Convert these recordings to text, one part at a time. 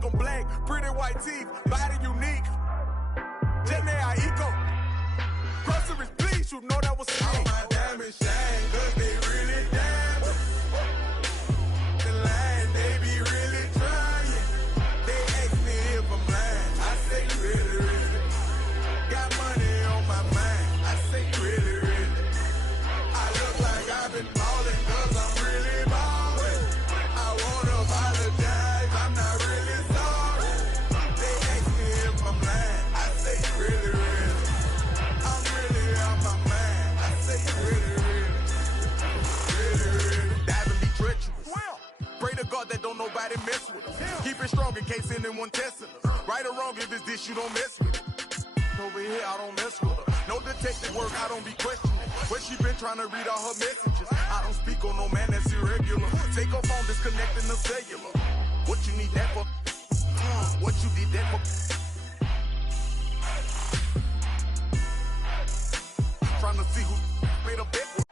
make them black. Pretty white teeth, body unique. Jenny Eco. Groceries, please, you know that was me. All my diamond shine, cause they really diamond. The line, they be really trying. They ask me if I'm lying. I say really, really. Got money on my mind. I say really, really. I look like I've been ballin' cause I'm really ballin'. I wanna apologize, I'm not really sorry. They ask me if I'm lying. I say really, really. I'm really out my mind. I say really, really. Really, really. Diving be treacherous. Pray to God that don't nobody mess with us. Keep it strong in case anyone testing us. Right or wrong, if it's this, you don't mess with it. Over here, I don't mess with her. No detective work, I don't be questioning. Where she been trying to read all her messages. I don't speak on no man that's irregular. Take her phone, disconnecting the cellular. What you need that for? What you did that for? Trying to see who made a bet with.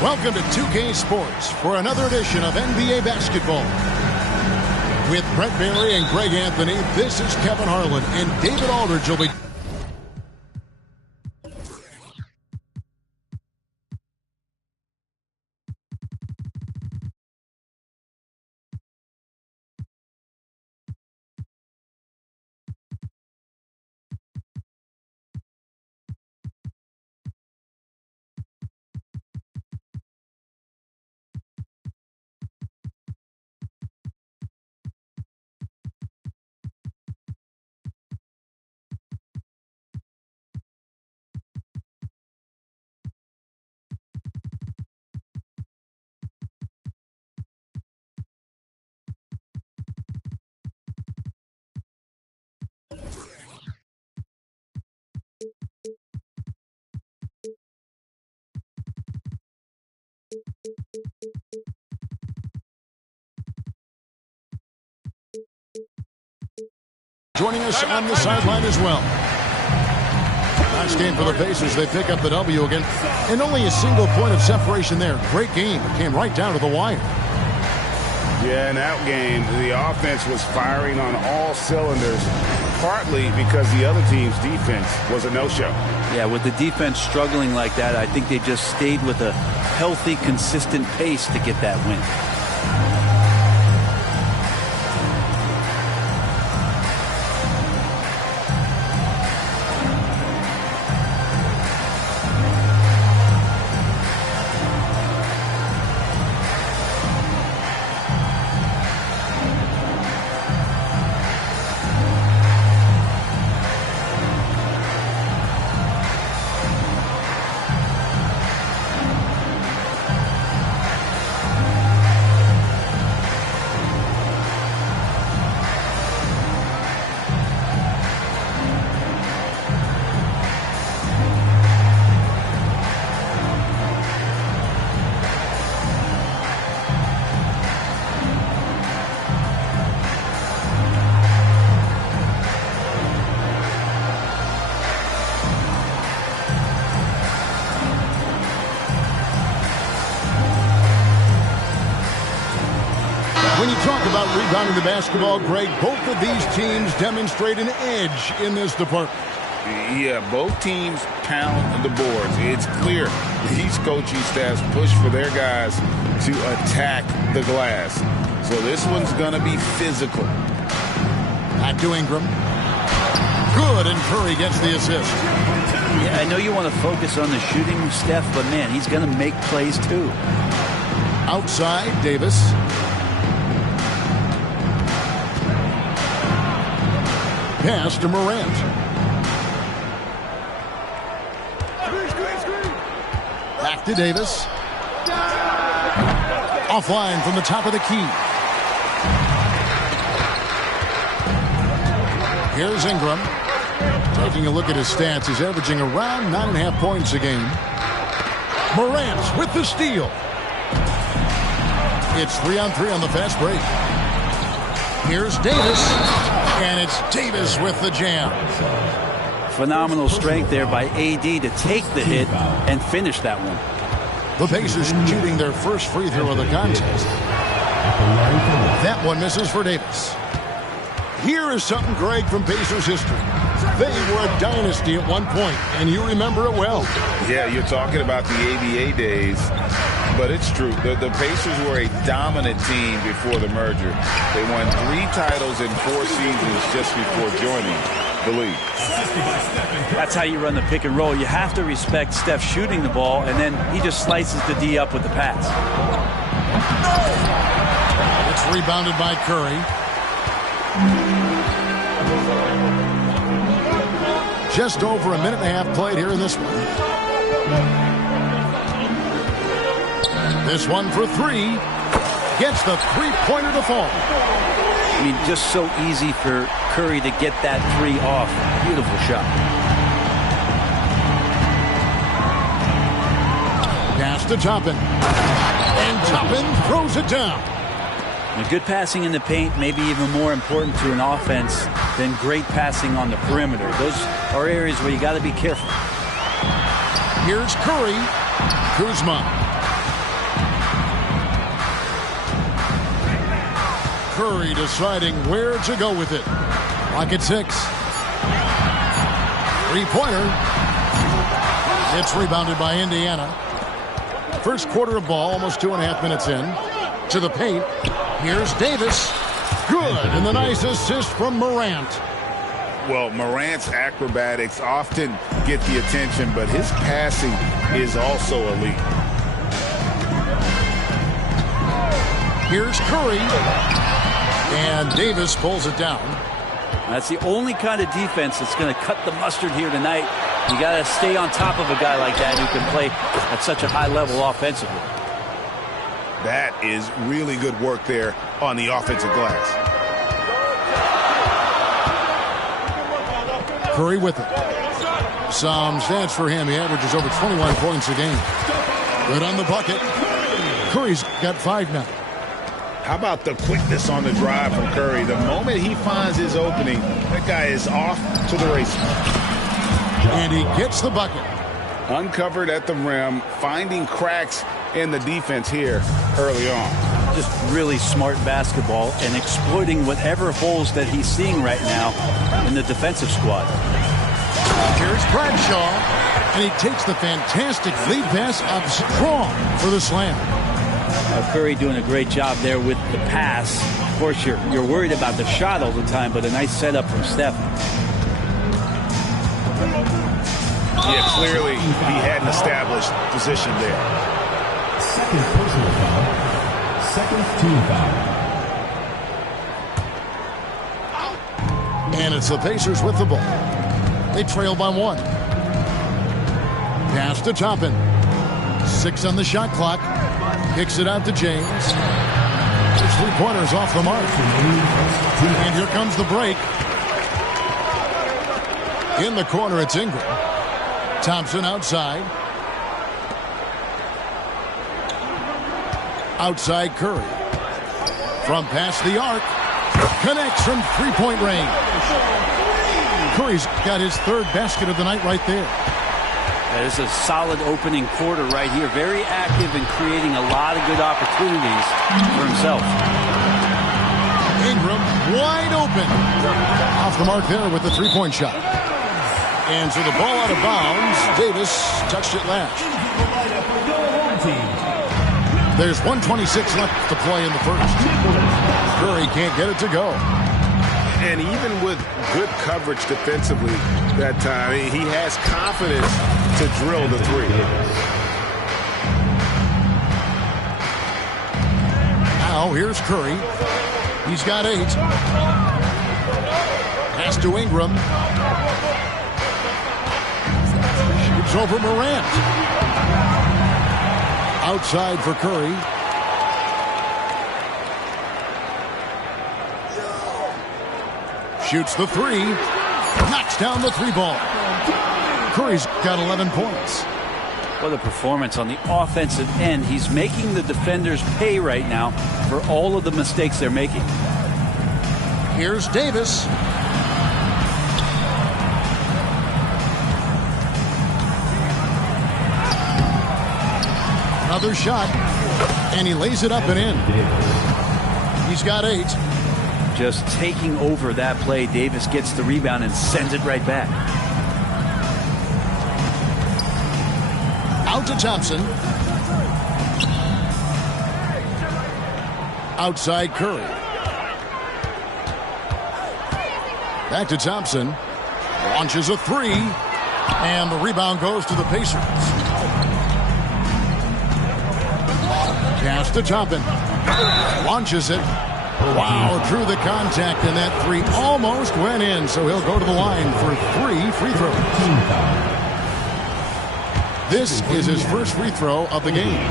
Welcome to 2K Sports for another edition of NBA basketball. With Brent Barry and Greg Anthony, this is Kevin Harlan, and David Aldridge will be... Joining us on the sideline as well. Nice game for the Pacers. They pick up the W again. And only a single point of separation there. Great game. It came right down to the wire. Yeah, in that game, the offense was firing on all cylinders, partly because the other team's defense was a no-show. Yeah, with the defense struggling like that, I think they just stayed with a healthy, consistent pace to get that win. When you talk about rebounding the basketball, Greg, both of these teams demonstrate an edge in this department. Yeah, both teams pound the boards. It's clear these coaching staffs push for their guys to attack the glass. So this one's going to be physical. Back to Ingram. Good, and Curry gets the assist. Yeah, I know you want to focus on the shooting, Steph, but man, he's going to make plays too. Outside, Davis. Pass to Morant. Back to Davis. Offline from the top of the key. Here's Ingram. Taking a look at his stats, he's averaging around 9.5 points a game. Morant with the steal. It's 3-on-3 on the fast break. Here's Davis, and it's Davis with the jam. Phenomenal strength there by AD to take the hit and finish that one. The Pacers shooting their first free throw of the contest. That one misses for Davis. Here is something, Greg, from Pacers history. They were a dynasty at one point, and you remember it well. Yeah, you're talking about the ABA days, but it's true. The Pacers were a dominant team before the merger. They won 3 titles in 4 seasons just before joining the league. That's how you run the pick and roll. You have to respect Steph shooting the ball, and then he just slices the D up with the pass. It's rebounded by Curry. Just over a minute and a half played here in this one. This one for 3. Gets the three-pointer to fall. I mean, just so easy for Curry to get that 3 off. Beautiful shot. Pass to Toppin. And Toppin throws it down. And good passing in the paint may be even more important to an offense than great passing on the perimeter. Those are areas where you got to be careful. Here's Curry. Kuzma. Curry deciding where to go with it. Clock at 6. Three-pointer. It's rebounded by Indiana. First quarter of ball, almost 2.5 minutes in. To the paint. Here's Davis. Good. And the nice assist from Morant. Well, Morant's acrobatics often get the attention, but his passing is also elite. Here's Curry. And Davis pulls it down. That's the only kind of defense that's going to cut the mustard here tonight. You got to stay on top of a guy like that who can play at such a high level offensively. That is really good work there on the offensive glass. Curry with it. Some stats for him. He averages over 21 points a game. Good on the bucket. Curry's got 5 now. How about the quickness on the drive from Curry? The moment he finds his opening, that guy is off to the races. And he gets the bucket. Uncovered at the rim, finding cracks in the defense here early on. Just really smart basketball and exploiting whatever holes that he's seeing right now in the defensive squad. Here's Bradshaw, and he takes the fantastic lead pass up strong for the slam. Curry doing a great job there with the pass. Of course, you're worried about the shot all the time, but a nice setup from Steph. Yeah, clearly he had an established position there. Second personal foul. Second team foul. And it's the Pacers with the ball. They trail by 1. Pass to Toppin. 6 on the shot clock. Kicks it out to James. His three-pointer's off the mark. And here comes the break. In the corner, it's Ingram. Thompson outside. Outside Curry. From past the arc. Connects from three-point range. Curry's got his 3rd basket of the night right there. That is a solid opening quarter right here. Very active and creating a lot of good opportunities for himself. Ingram wide open. Off the mark there with the three-point shot. And so the ball out of bounds. Davis touched it last. There's 1:26 left to play in the first. Curry can't get it to go. And even with good coverage defensively that time, he has confidence to drill the three. Now here's Curry. He's got 8. Pass to Ingram. Shoots over Morant. Outside for Curry. Shoots the 3. Knocks down the 3 ball. Curry's got 11 points. What a performance on the offensive end. He's making the defenders pay right now for all of the mistakes they're making. Here's Davis. Another shot. And he lays it up and in. He's got 8. Just taking over that play. Davis gets the rebound and sends it right back. Out to Thompson. Outside Curry. Back to Thompson. Launches a 3. And the rebound goes to the Pacers. Pass to Toppin. Launches it. Wow, through the contact, and that 3 almost went in, so he'll go to the line for 3 free throws. This is his first free throw of the game.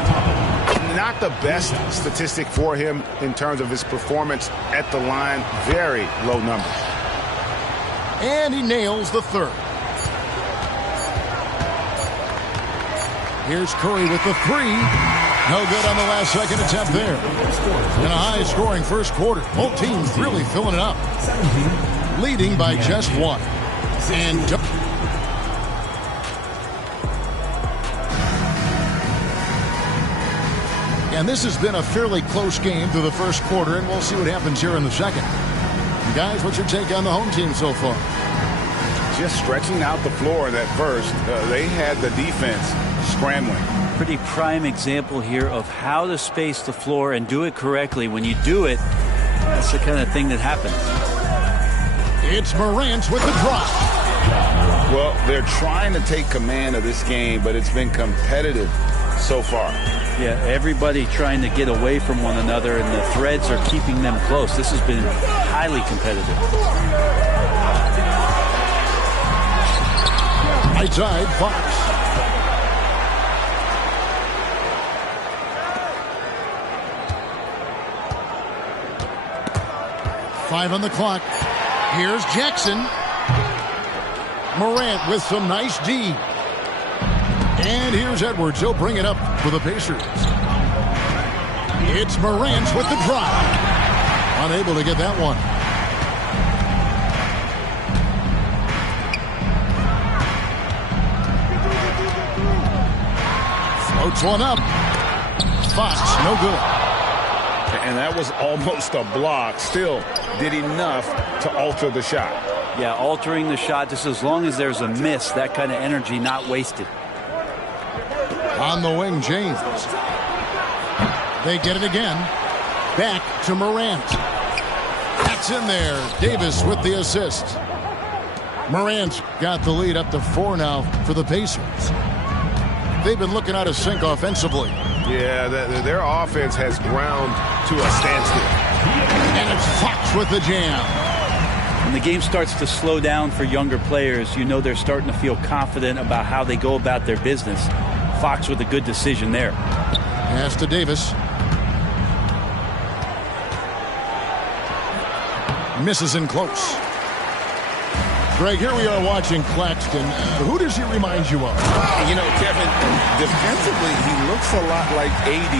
Not the best statistic for him in terms of his performance at the line. Very low numbers. And he nails the 3rd. Here's Curry with the 3. No good on the last second attempt there. In a high-scoring first quarter, both teams really filling it up. Leading by just 1. And this has been a fairly close game through the first quarter, and we'll see what happens here in the second. Guys, what's your take on the home team so far? Just stretching out the floor that first. They had the defense scrambling. Pretty prime example here of how to space the floor and do it correctly. When you do it, that's the kind of thing that happens. It's Morant with the drop. Well, they're trying to take command of this game, but it's been competitive so far. Yeah, everybody trying to get away from one another, and the threads are keeping them close. This has been highly competitive. Right side, Fox. Five on the clock. Here's Jackson. Morant with some nice D. And here's Edwards. He'll bring it up for the Pacers. It's Morant with the drop. Unable to get that one. Floats one up. Fox, no good. And that was almost a block. Still did enough to alter the shot. Yeah, altering the shot, just as long as there's a miss, that kind of energy not wasted. On the wing, James. They get it again. Back to Morant. That's in there. Davis with the assist. Morant's got the lead up to 4 now for the Pacers. They've been looking out of sync offensively. Yeah, their offense has ground to a standstill. And it's Fox with the jam. When the game starts to slow down for younger players, you know they're starting to feel confident about how they go about their business. Fox with a good decision there. Pass to Davis. Misses in close. Greg, here we are watching Claxton. Who does he remind you of? You know, Kevin, defensively, he looks a lot like AD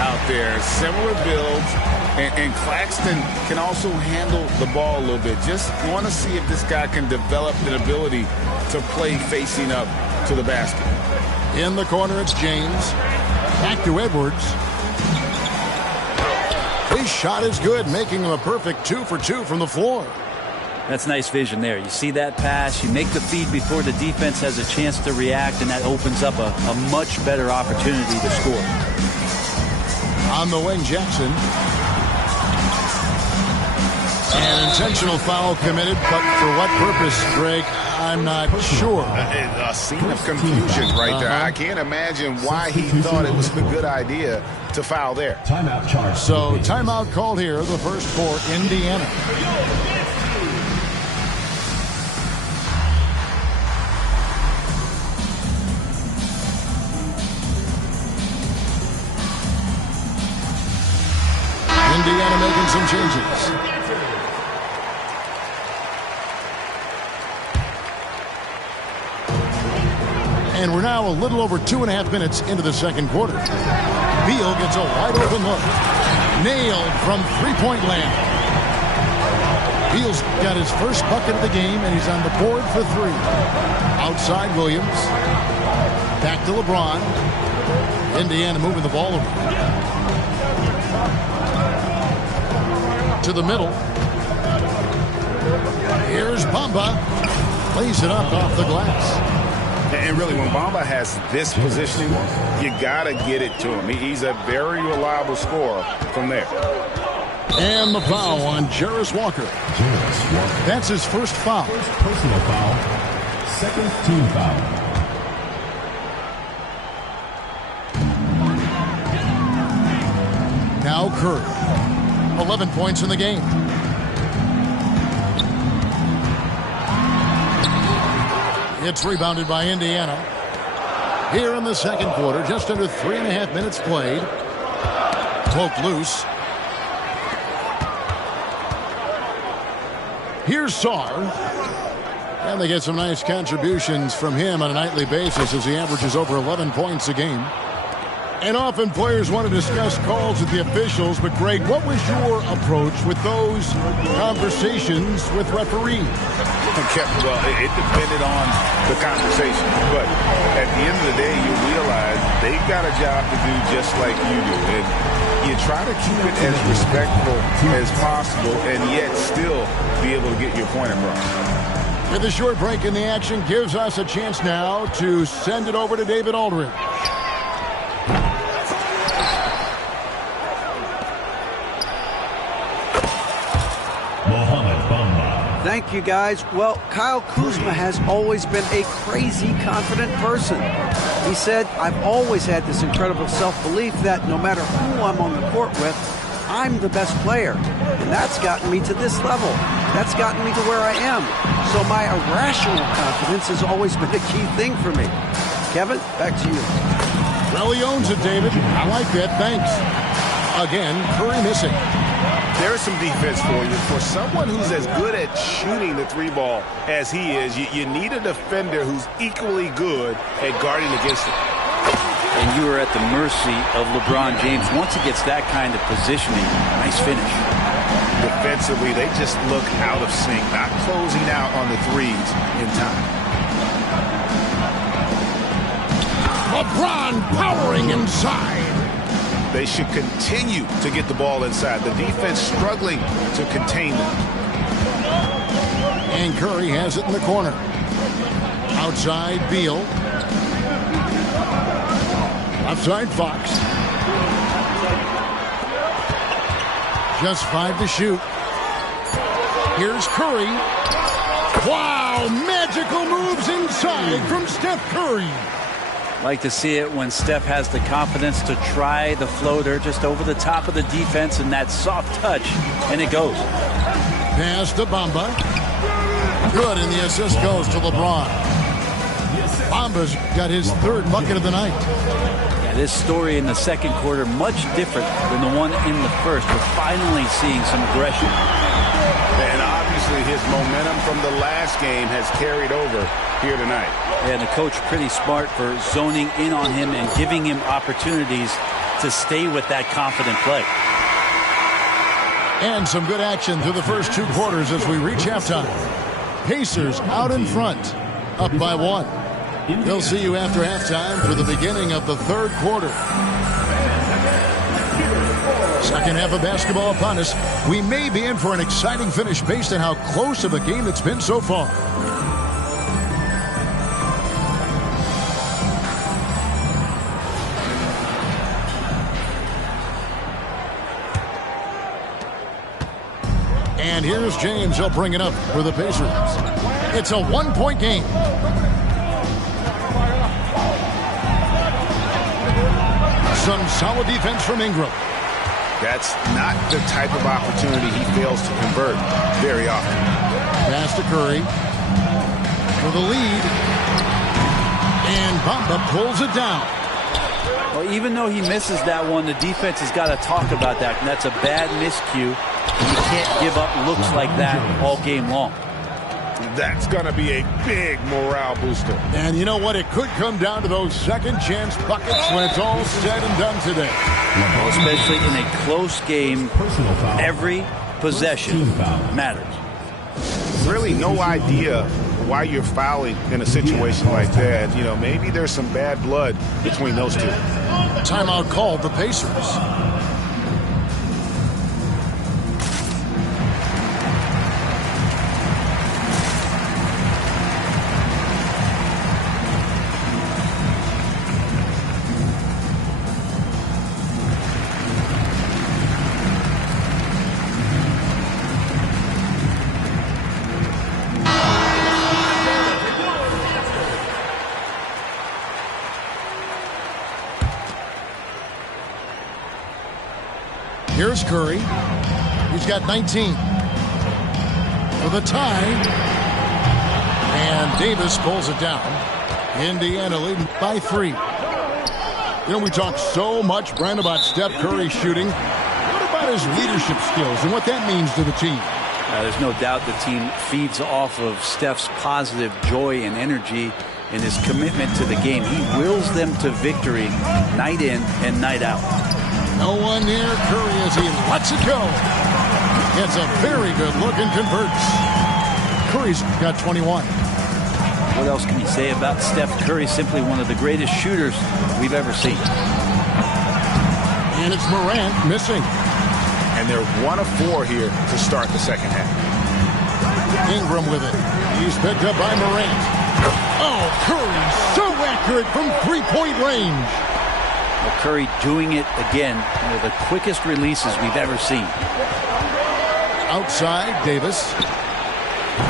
out there. Similar builds. And Claxton can also handle the ball a little bit. Just want to see if this guy can develop an ability to play facing up to the basket. In the corner, it's James. Back to Edwards. His shot is good, making him a perfect 2 for 2 from the floor. That's nice vision there. You see that pass, you make the feed before the defense has a chance to react, and that opens up a much better opportunity to score. On the wing, Jackson. An intentional foul committed, but for what purpose, Greg? I'm not sure. A scene of confusion right there. I can't imagine why he thought it was a good idea to foul there. Timeout charge. So timeout called here, the first for Indiana. Indiana making some changes. And we're now a little over 2.5 minutes into the second quarter. Beal gets a wide open look. Nailed from three-point land. Beal's got his first bucket of the game, and he's on the board for three. Outside Williams. Back to LeBron. Indiana moving the ball over. To the middle. Here's Bamba. Lays it up off the glass. And really, when Bamba has this positioning, you got to get it to him. He's a very reliable scorer from there. And the foul on Jarace Walker. That's his first foul. First personal foul. Second team foul. Now Curry. 11 points in the game. It's rebounded by Indiana. Here in the second quarter, just under 3.5 minutes played. Poke loose. Here's Sarr. And they get some nice contributions from him on a nightly basis as he averages over 11 points a game. And often players want to discuss calls with the officials, but Greg, what was your approach with those conversations with referees? Well, it depended on the conversation. But at the end of the day, you realize they've got a job to do just like you do. And you try to keep it as respectful as possible and yet still be able to get your point across. With a short break in the action gives us a chance now to send it over to David Aldridge. Thank you, guys. Well, Kyle Kuzma has always been a crazy confident person. He said, I've always had this incredible self-belief that no matter who I'm on the court with, I'm the best player. And that's gotten me to this level. That's gotten me to where I am. So my irrational confidence has always been a key thing for me. Kevin, back to you. Well, he owns it, David. I like that. Thanks. Again, Curry missing. There's some defense for you. For someone who's as good at shooting the three ball as he is, you need a defender who's equally good at guarding against it. And you are at the mercy of LeBron James. Once he gets that kind of positioning, nice finish. Defensively, they just look out of sync, not closing out on the threes in time. LeBron powering inside. They should continue to get the ball inside. The defense struggling to contain them. And Curry has it in the corner. Outside, Beal. Outside, Fox. Just 5 to shoot. Here's Curry. Wow, magical moves inside from Steph Curry. Like to see it when Steph has the confidence to try the floater just over the top of the defense and that soft touch, and it goes. Pass to Bamba. Good, and the assist goes to LeBron. Bamba's got his third bucket of the night. Yeah, this story in the second quarter much different than the one in the first. We're finally seeing some aggression. And obviously his momentum from the last game has carried over here tonight. And the coach pretty smart for zoning in on him and giving him opportunities to stay with that confident play. And some good action through the first 2 quarters as we reach halftime. Pacers out in front, up by 1. They'll see you after halftime for the beginning of the third quarter. Second half of basketball upon us. We may be in for an exciting finish based on how close of a game it's been so far. And here's James. He'll bring it up for the Pacers. It's a one-point game. Some solid defense from Ingram. That's not the type of opportunity he fails to convert very often. Pass to Curry for the lead. And Bamba pulls it down. Well, even though he misses that one, the defense has got to talk about that. And that's a bad miscue. You can't give up looks like that all game long. That's going to be a big morale booster. And you know what? It could come down to those second chance buckets when it's all said and done today. Well, especially in a close game, every possession matters. Really no idea why you're fouling in a situation like that. You know, maybe there's some bad blood between those two. Timeout called the Pacers. Here's Curry. He's got 19. For the tie. And Davis pulls it down. Indiana leading by 3. You know, we talk so much, Brent, about Steph Curry shooting. What about his leadership skills and what that means to the team? There's no doubt the team feeds off of Steph's positive joy and energy and his commitment to the game. He wills them to victory night in and night out. No one near Curry as he lets it go. Gets a very good look and converts. Curry's got 21. What else can you say about Steph Curry? Simply one of the greatest shooters we've ever seen. And it's Morant missing. And they're 1 of 4 here to start the second half. Ingram with it. He's picked up by Morant. Oh, Curry so accurate from three-point range. Well, Curry doing it again. One of the quickest releases we've ever seen. Outside, Davis.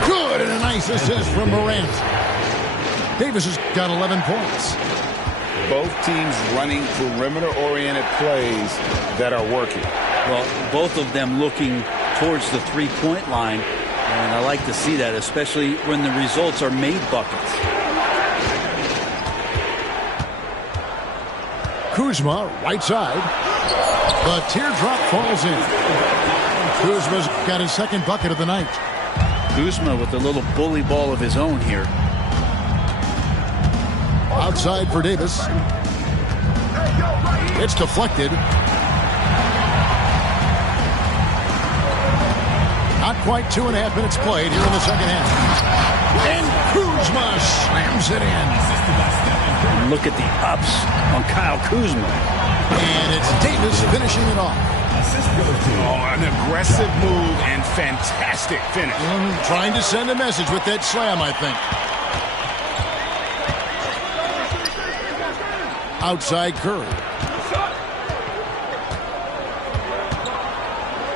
Good, and a nice assist from Morant. Davis has got 11 points. Both teams running perimeter-oriented plays that are working. Well, both of them looking towards the three-point line. And I like to see that, especially when the results are made buckets. Kuzma, right side. The teardrop falls in. Kuzma's got his second bucket of the night. Kuzma with a little bully ball of his own here. Outside for Davis. It's deflected. Not quite 2.5 minutes played here in the second half. And Kuzma slams it in. Look at the ups on Kyle Kuzma. And it's Davis finishing it off. Oh, an aggressive move and fantastic finish. Trying to send a message with that slam, I think. Outside Curry.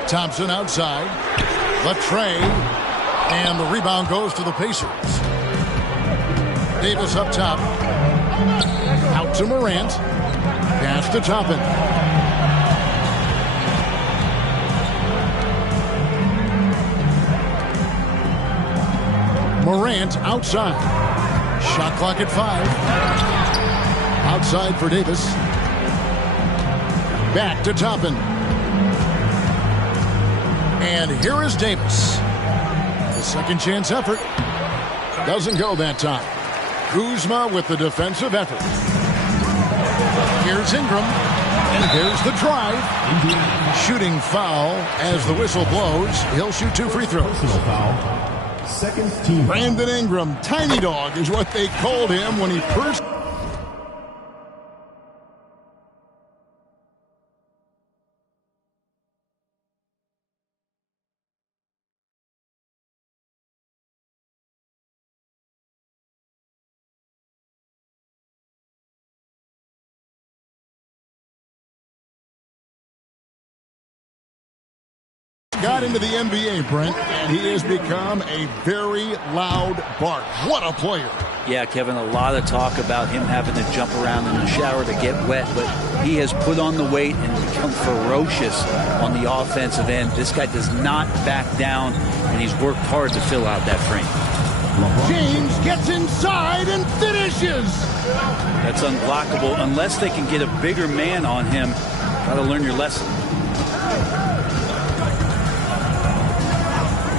Thompson outside. Latrey. And the rebound goes to the Pacers. Davis up top. Out to Morant. Pass to Toppin. Morant outside. Shot clock at 5. Outside for Davis. Back to Toppin. And here is Davis. The second chance effort. Doesn't go that time. Kuzma with the defensive effort. Here's Ingram. And there's the drive. Shooting foul as the whistle blows. He'll shoot 2 free throws. Second team. Brandon Ingram, Tiny Dog is what they called him when he first... got into the NBA, Brent, and he has become a very loud bark. What a player. Yeah, Kevin, a lot of talk about him having to jump around in the shower to get wet, but he has put on the weight and become ferocious on the offensive end. This guy does not back down, and he's worked hard to fill out that frame. James gets inside and finishes. That's unblockable unless they can get a bigger man on him. Got to learn your lesson.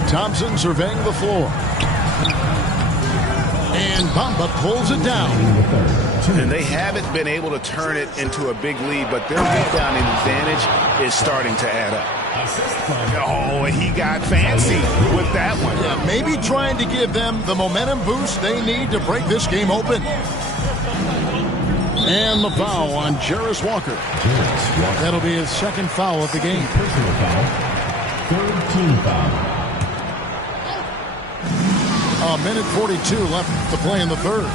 Thompson surveying the floor. And Bamba pulls it down. And they haven't been able to turn it into a big lead, but their rebounding advantage is starting to add up. Oh, he got fancy with that one. Yeah, maybe trying to give them the momentum boost they need to break this game open. And the foul on Jarace Walker. That'll be his second foul of the game. Personal foul. Third team foul. A minute 42 left to play in the third.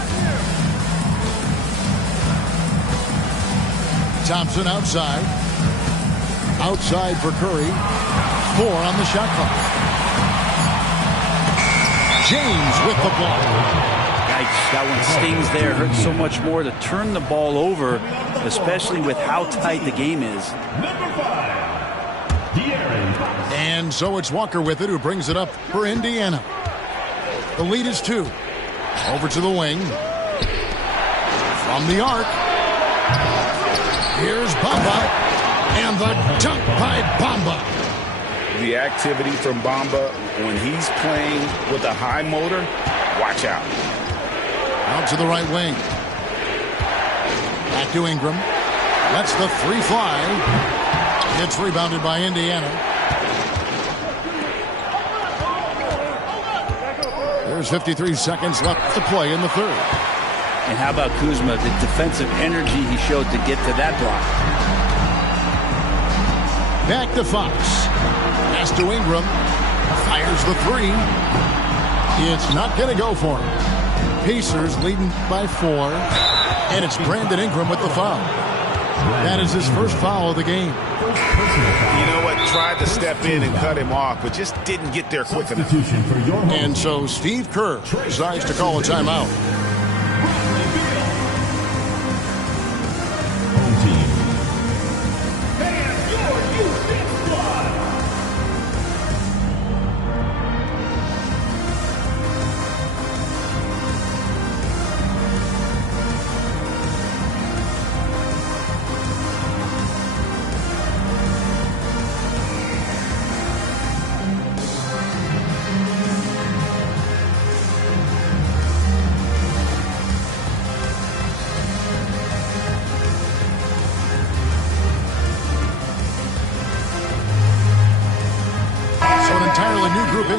Thompson outside. Outside for Curry. 4 on the shot clock. James with the block. Yikes, that one stings there. Hurts so much more to turn the ball over, especially with how tight the game is. Number 5, De'Aaron. And so it's Walker with it, who brings it up for Indiana. The lead is 2. Over to the wing. From the arc. Here's Bamba. And the dunk by Bamba. The activity from Bamba when he's playing with a high motor, watch out. Out to the right wing. Back to Ingram. Lets the 3 fly. It's rebounded by Indiana. There's 53 seconds left to play in the third. And how about Kuzma, the defensive energy he showed to get to that block. Back to Fox. Pass to Ingram. Fires the 3. It's not going to go for him. Pacers leading by 4. And it's Brandon Ingram with the foul. That is his first foul of the game. You know what? Tried to step in and cut him off, but just didn't get there quick enough. And so Steve Kerr decides to call a timeout.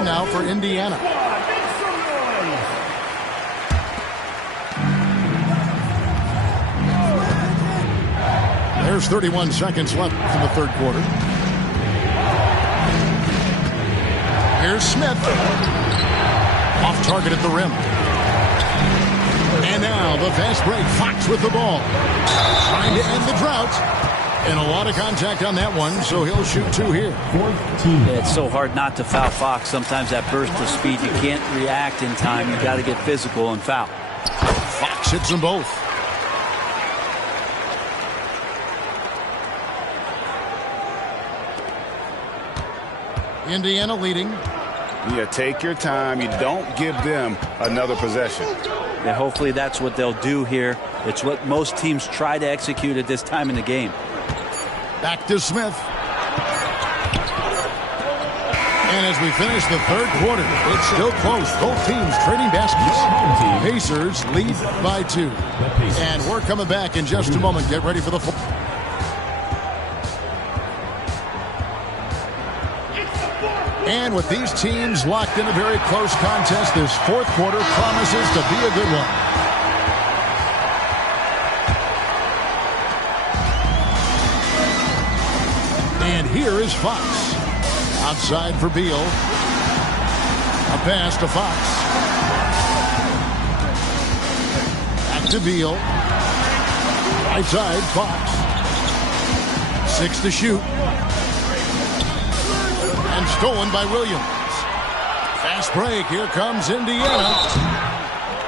Now for Indiana. There's 31 seconds left in the third quarter. Here's Smith. Off target at the rim. And now the fast break. Fox with the ball. Trying to end the drought. And a lot of contact on that one, so he'll shoot 2 here. It's so hard not to foul Fox. Sometimes that burst of speed, you can't react in time. You got to get physical and foul. Fox hits them both. Indiana leading. Yeah, take your time. You don't give them another possession. And hopefully that's what they'll do here. It's what most teams try to execute at this time in the game. Back to Smith. And as we finish the third quarter, it's still close. Both teams trading baskets. Pacers lead by 2. And we're coming back in just a moment. Get ready for the... And with these teams locked in a very close contest, this fourth quarter promises to be a good one. And here is Fox. Outside for Beal. A pass to Fox. Back to Beal. Right side, Fox. 6 to shoot. And It's stolen by Williams. Fast break. Here comes Indiana.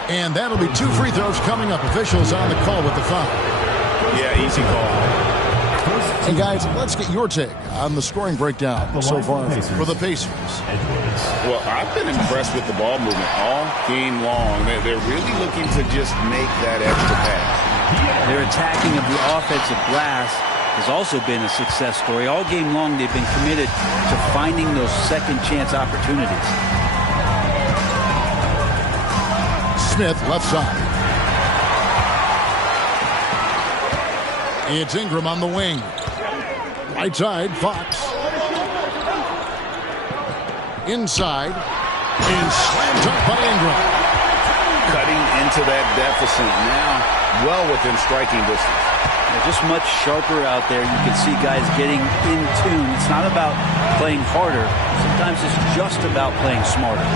And that'll be 2 free throws coming up. Officials on the call with the foul. Yeah, easy call. And guys, let's get your take on the scoring breakdown so far for the Pacers. Well, I've been impressed with the ball movement all game long. They're really looking to just make that extra pass. Their attacking of the offensive glass has also been a success story. All game long, they've been committed to finding those second chance opportunities. Smith, left side. It's Ingram on the wing. Right side, Fox. Inside. And slammed up by Ingram. Cutting into that deficit now, well within striking distance. They're just much sharper out there. You can see guys getting in tune. It's not about playing harder. Sometimes it's just about playing smarter.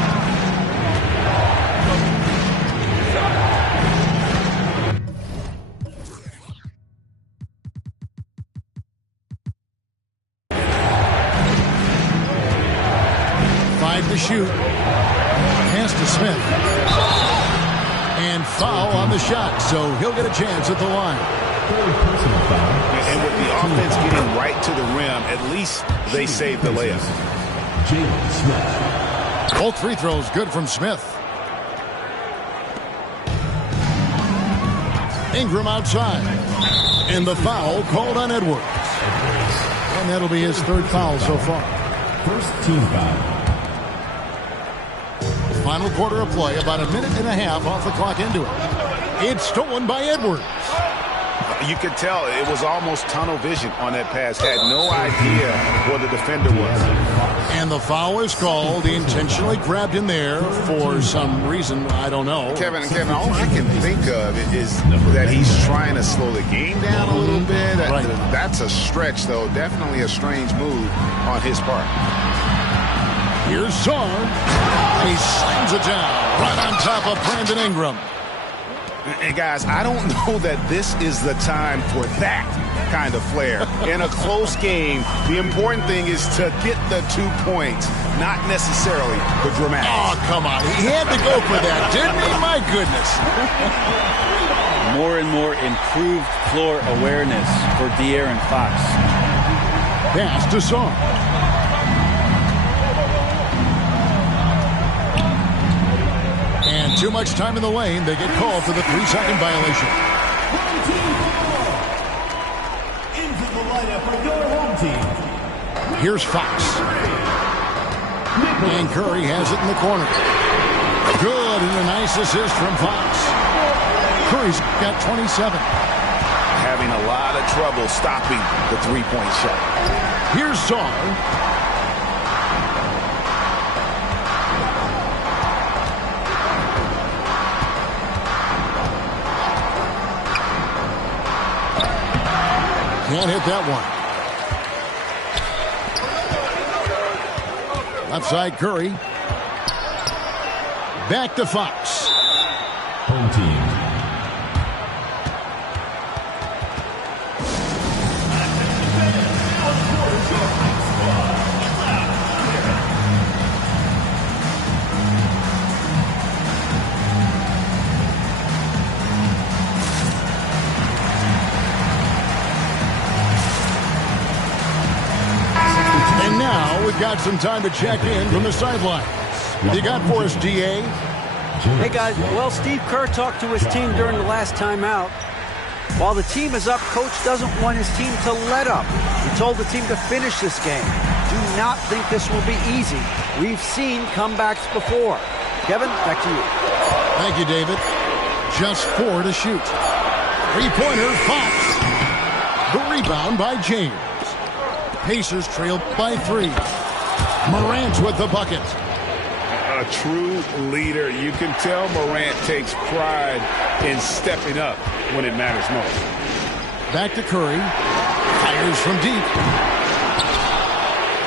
To shoot. Pass to Smith. And foul on the shot, so he'll get a chance at the line. And with the offense getting right to the rim, at least they saved the layup. Jalen Smith. Both free throws good from Smith. Ingram outside. And the foul called on Edwards. And that'll be his 3rd foul so far. First team foul. Final quarter of play, about a minute and a half off the clock into it. It's stolen by Edwards. You could tell it was almost tunnel vision on that pass. Had no idea where the defender was. And the foul is called. He intentionally grabbed in there for some reason. I don't know. Kevin, all I can think of is that he's trying to slow the game down a little bit. Right. That's a stretch, though. Definitely a strange move on his part. Here's Sarr. He slams it down right on top of Brandon Ingram. And guys, I don't know that this is the time for that kind of flair. In a close game, the important thing is to get the 2 points, not necessarily the dramatics. Oh, come on. He had to go for that, didn't he? My goodness. More and more improved floor awareness for De'Aaron Fox. Pass to Sarr. And too much time in the lane. They get called for the 3-second violation. Into the lineup for your home team. Here's Fox. And Curry has it in the corner. Good, and a nice assist from Fox. Curry's got 27. Having a lot of trouble stopping the 3-point shot. Here's Sarr. Can't hit that one. Left side, Curry. Back to Fox. Home team. And now we've got some time to check in from the sidelines. What you got for us, D.A.? Hey, guys. Well, Steve Kerr talked to his team during the last timeout. While the team is up, Coach doesn't want his team to let up. He told the team to finish this game. Do not think this will be easy. We've seen comebacks before. Kevin, back to you. Thank you, David. Just 4 to shoot. Three-pointer, Fox. The rebound by James. Pacers trail by 3. Morant with the bucket. A true leader. You can tell Morant takes pride in stepping up when it matters most. Back to Curry. Fires from deep.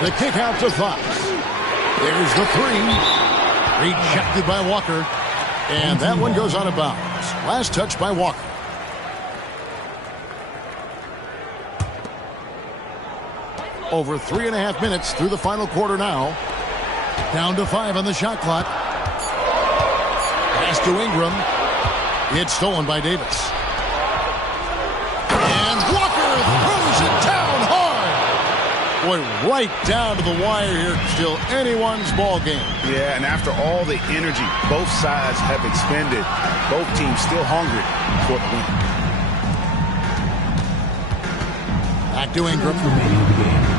The kick out to Fox. There's the 3. Rejected by Walker. And that one goes out of bounds. Last touch by Walker. Over 3.5 minutes through the final quarter now. Down to 5 on the shot clock. Pass to Ingram. It's stolen by Davis. And Walker throws it down hard. Boy, right down to the wire here. Still anyone's ball game. Yeah, and after all the energy both sides have expended, both teams still hungry for the win. Back to Ingram.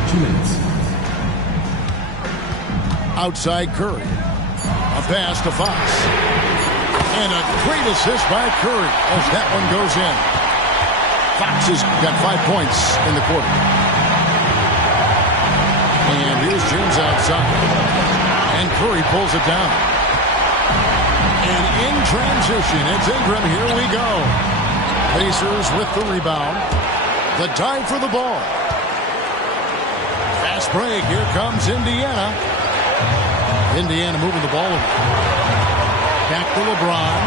2 minutes. Outside Curry. A pass to Fox. And a great assist by Curry as that one goes in. Fox has got 5 points in the quarter. And here's James outside. And Curry pulls it down. And in transition, it's Ingram. Here we go. Pacers with the rebound. The dive for the ball. Fast break. Here comes Indiana. Indiana moving the ball over. Back to LeBron.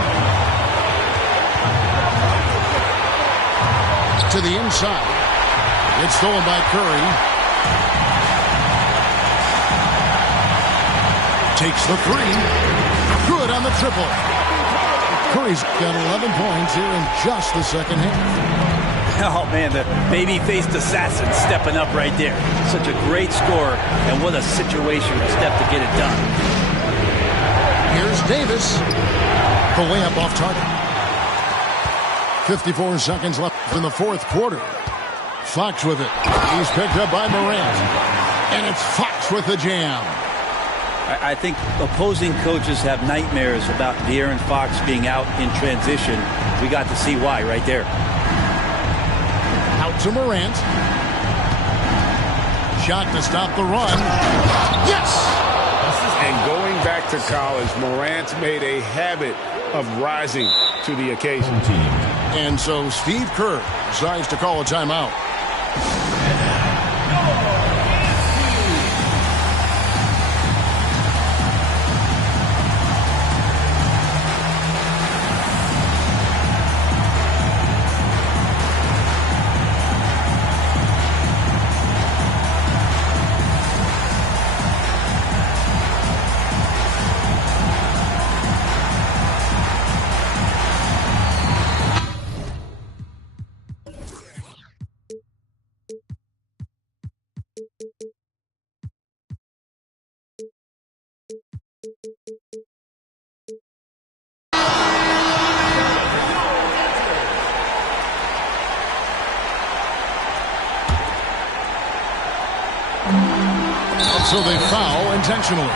To the inside. It's stolen by Curry. Takes the three. Good on the triple. Curry's got 11 points here in just the second half. Oh, man, the baby-faced assassin stepping up right there. Such a great scorer, and what a situation step to get it done. Here's Davis. The layup off target. 54 seconds left in the fourth quarter. Fox with it. He's picked up by Morant. And it's Fox with the jam. I think opposing coaches have nightmares about De'Aaron Fox being out in transition. We got to see why right there. Out to Morant. Shot to stop the run. Yes! And going back to college, Morant made a habit of rising to the occasion. And so Steve Kerr decides to call a timeout. So they foul intentionally.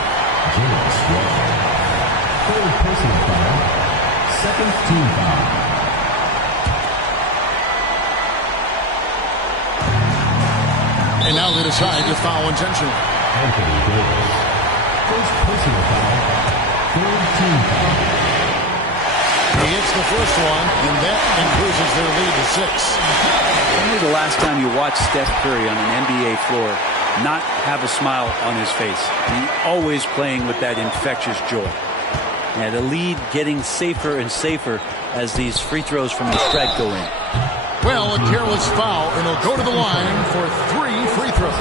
Third personal foul. Second team foul. And now they decide to foul intentionally. Anthony Davis. First personal foul. Third team foul. He hits the first one, and that increases their lead to 6. When was the last time you watched Steph Curry on an NBA floor not have a smile on his face? He always playing with that infectious joy. And the lead getting safer and safer as these free throws from the stripe go in. Well, a careless foul, and he'll go to the line for 3 free throws.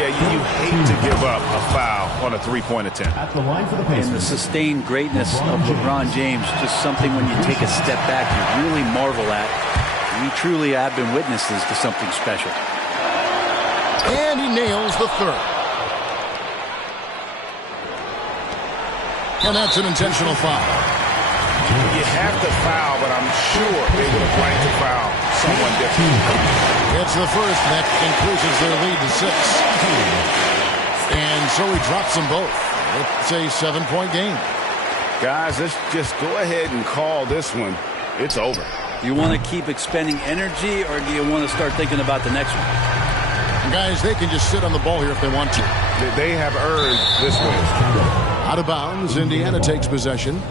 Yeah, you hate to give up a foul on a three-point attempt. At the line for the Pacers. And the sustained greatness of LeBron James, just something when you take a step back, you really marvel at. We truly have been witnesses to something special. And he nails the third. And that's an intentional foul. You have to foul, but I'm sure they would have liked to foul someone different. It's the first, and that increases their lead to 6. And so he drops them both. It's a 7-point game. Guys, let's just go ahead and call this one. It's over. Do you want to keep expending energy, or do you want to start thinking about the next one? Guys, they can just sit on the ball here if they want to. They have earned this win. Out of bounds, Indiana takes possession.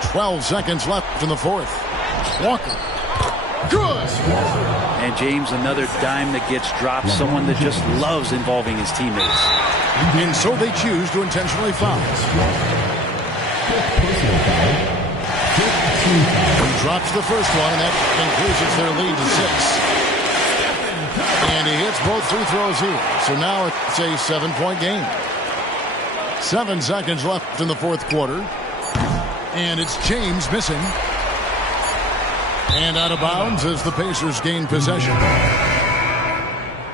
"12 seconds left in the fourth. Walker. Good! And James, another dime that gets dropped, someone that just loves involving his teammates. And so they choose to intentionally foul. He drops the first one, and that increases their lead to 6. And he hits both free throws here. So now it's a 7-point game. 7 seconds left in the fourth quarter. And it's James missing. And out of bounds as the Pacers gain possession.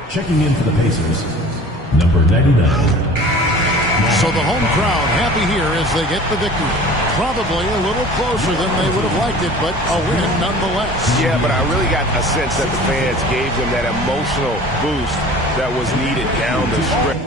Checking in for the Pacers, number 99. So the home crowd happy here as they get the victory. Probably a little closer than they would have liked it, but a win nonetheless. Yeah, but I really got a sense that the fans gave them that emotional boost that was needed down the stretch.